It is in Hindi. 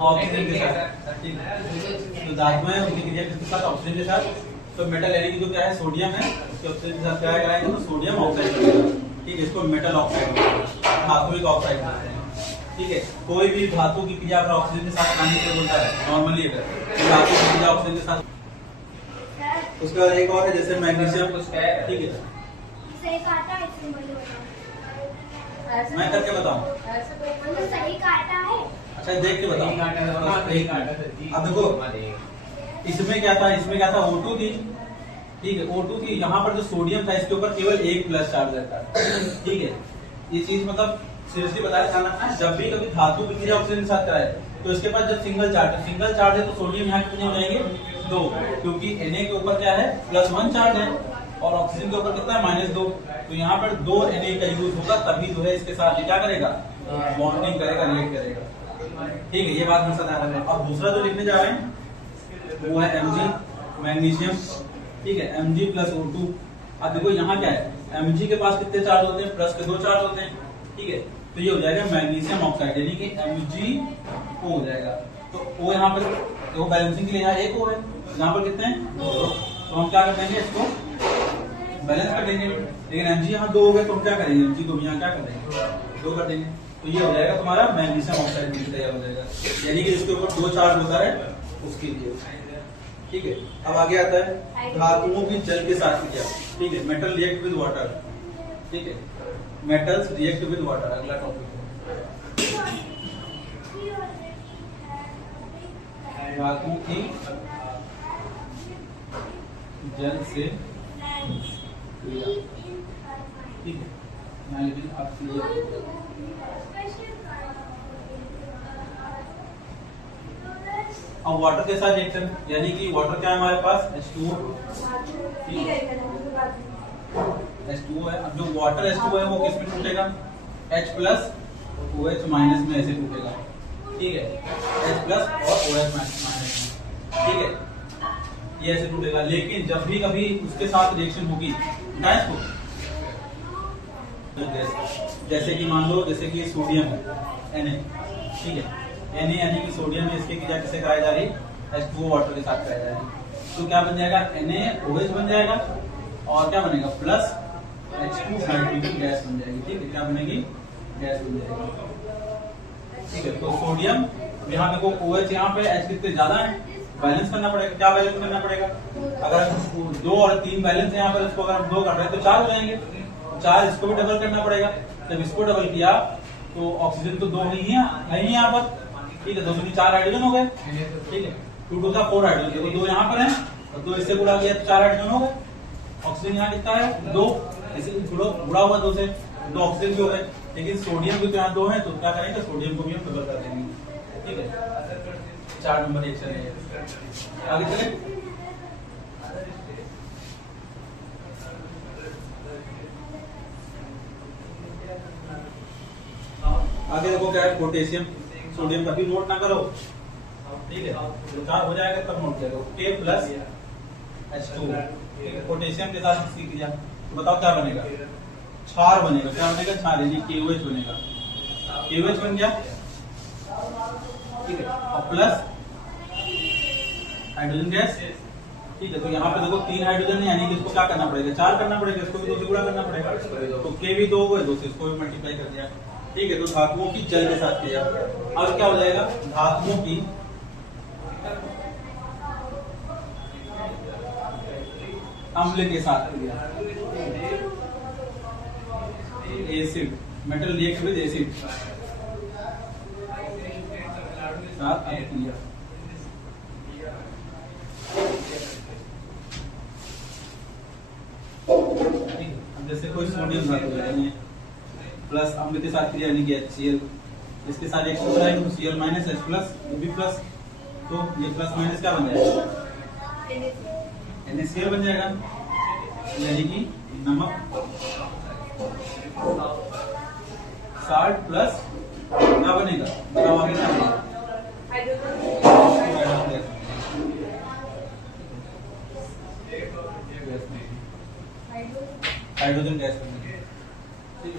ऑक्सीजन के साथ, ठीक है। तो धातुएं उनकी क्रिया किसके साथ? ऑक्सीजन के साथ। तो मेटल यानी कि जो क्या है सोडियम है, उसके ऑक्सीजन के साथ क्या कराएंगे तो सोडियम ऑक्साइड करेगा, ठीक है। इसको मेटल ऑक्साइड, धातुइक ऑक्साइड कहते हैं, ठीक है। कोई भी धातु की क्रिया अगर ऑक्सीजन के साथ कराने से बोलता है नॉर्मली, अगर धातु की क्रिया ऑक्सीजन के साथ। उसका एक और है जैसे मैग्नीशियम, ठीक है। मैं करके बताऊं? सही काटा है। अच्छा देख के बताऊं। अब देखो इसमें क्या था, इसमें क्या था O2 थी, ठीक है। O2 थी, यहाँ पर जो सोडियम था इसके ऊपर केवल एक प्लस चार्ज रहता है, ठीक है। ये चीज मतलब सीरियसली बताया, ध्यान रखना। जब भी कभी धातु की क्रिया ऑक्सीजन के साथ कराए तो इसके पास जब सिंगल चार्ज है तो सोडियम यहाँ कितने हो जाएंगे? 2, क्योंकि Na के ऊपर क्या है +1 चार्ज है और ऑक्सीजन के ऊपर कितना है -2। तो यहाँ पर 2 Na का यूज होगा, तभी जो है इसके साथ क्या करेगा? बॉन्डिंग करेगा, रिएक्ट करेगा, ठीक है। ये बात हमेशा ध्यान रखना। और दूसरा जो लिखने जा रहे हैं वो है Mg मैग्नीशियम, ठीक है। Mg + O2। अब देखो यहाँ क्या है, Mg के पास कितने चार्ज होते हैं? प्लस के 2 चार्ज होते हैं, ठीक है। तो ये हो जाएगा मैग्नीशियम ऑक्साइड, यानी कि MgO हो जाएगा। तो O यहाँ पर वो बैलेंसिंग के लिए यहाँ एक O है, यहाँ पर कितने हैं? 2। तो हम क्या कर देंगे, इसको बैलेंस कर देंगे। लेकिन Mg यहाँ 2 हो गए तो हम क्या करेंगे? Mg को यहाँ क्या कर देंगे? 2 कर देंगे। तो ये हो जाएगा तुम्हारा मैग्नीशियम ऑक्साइड तैयार हो जाएगा, यानी कि जिसके ऊपर 2 चार्ज होता है उसके लिए, ठीक है। अब आगे आता है धातुओं की जल के साथ क्रिया, ठीक है। मेटल रिएक्ट विद वाटर, ठीक है। मेटल्स रिएक्ट विद वाटर अगला टॉपिक है। धातुओं की जल से क्रिया, ठीक है। लेकिन अब वाटर के साथ रिएक्शन, यानी कि वाटर क्या है हमारे पास? H2O, ठीक है। H2O है। अब जो वाटर H2O है वो किस में टूटेगा? H+ OH- में ऐसे टूटेगा, ठीक है। H+ और OH- में, ठीक है। ये ऐसे टूटेगा। लेकिन जब भी कभी उसके साथ रिएक्शन होगी गैस को, जैसे कि मान लो जैसे कि सोडियम है Na, ठीक है। Na यानी कि सोडियम में इसकी क्रिया किससे कराई जा रही? H2O वाटर के साथ कराई जा रही। तो क्या बन जाएगा? NaOH बन जाएगा और क्या बनेगा? प्लस H2 हाइड्रोजन गैस बन जाएगी, ठीक है। क्या बनेगी? गैस बन जाएगी, ठीक है। तो सोडियम यहाँ देखो OH यहाँ पे H कितने ज्यादा है, बैलेंस करना पड़ेगा। क्या बैलेंस करना पड़ेगा? अगर 2 और 3 बैलेंस है यहाँ पर, इसको अगर हम 2 कर रहे हैं तो 4 हो जाएंगे। 4 इसको भी डबल करना पड़ेगा। जब इसको डबल किया तो ऑक्सीजन तो 2 नहीं है यहाँ पर, ठीक है। 2 से 4 हाइड्रोजन हो गए, ठीक है। 2 2 4 हाइड्रोजन, देखो 2 यहाँ पर है और 2 इससे गुणा किया तो 4 हाइड्रोजन हो गए। ऑक्सीजन यहाँ कितना है? 2, इसे गुणा हुआ 2 से, 2 ऑक्सीजन भी हो गए। लेकिन सोडियम भी तो यहाँ 2 है, तो क्या करेंगे? सोडियम को भी हम डबल कर देंगे, ठीक है। 4 नंबर रिएक्शन है। आगे चले। आगे देखो क्या है, पोटेशियम सोडियम कभी नोट ना करो, ठीक है। तो 4 हो जाएगा तब नोट करो। K + H2, ठीक है। पोटेशियम के साथ इसकी क्रिया, तो बताओ क्या बनेगा? क्षार बनेगा। क्या बनेगा? क्षार, यानी KOH बनेगा। KOH बन गया, ठीक है। और प्लस हाइड्रोजन गैस, ठीक है। तो यहाँ पे देखो 3 हाइड्रोजन है, यानी कि इसको क्या करना पड़ेगा? 4 करना पड़ेगा। इसको भी 2 से गुणा करना पड़ेगा। तो K भी 2 हुए, 2 से इसको भी मल्टीप्लाई कर दिया, ठीक है। तो धातुओं की जल के साथ क्रिया। अब क्या हो जाएगा? धातुओं की अम्ल के साथ क्रिया, acid. Metal react with acid साथ क्रिया। जैसे कोई सोडियम धातु है प्लस अम्ल के साथ क्रिया, यानी कि HCl, इसके साथ रिएक्शन कराएंगे तो Cl- H+, वो भी प्लस, तो ये प्लस माइनस क्या बन जाएगा? NaCl बन जाएगा, यानी कि नमक। साल्ट प्लस क्या बनेगा? बताओ आगे क्या बनेगा? हाइड्रोजन गैस बनेगा।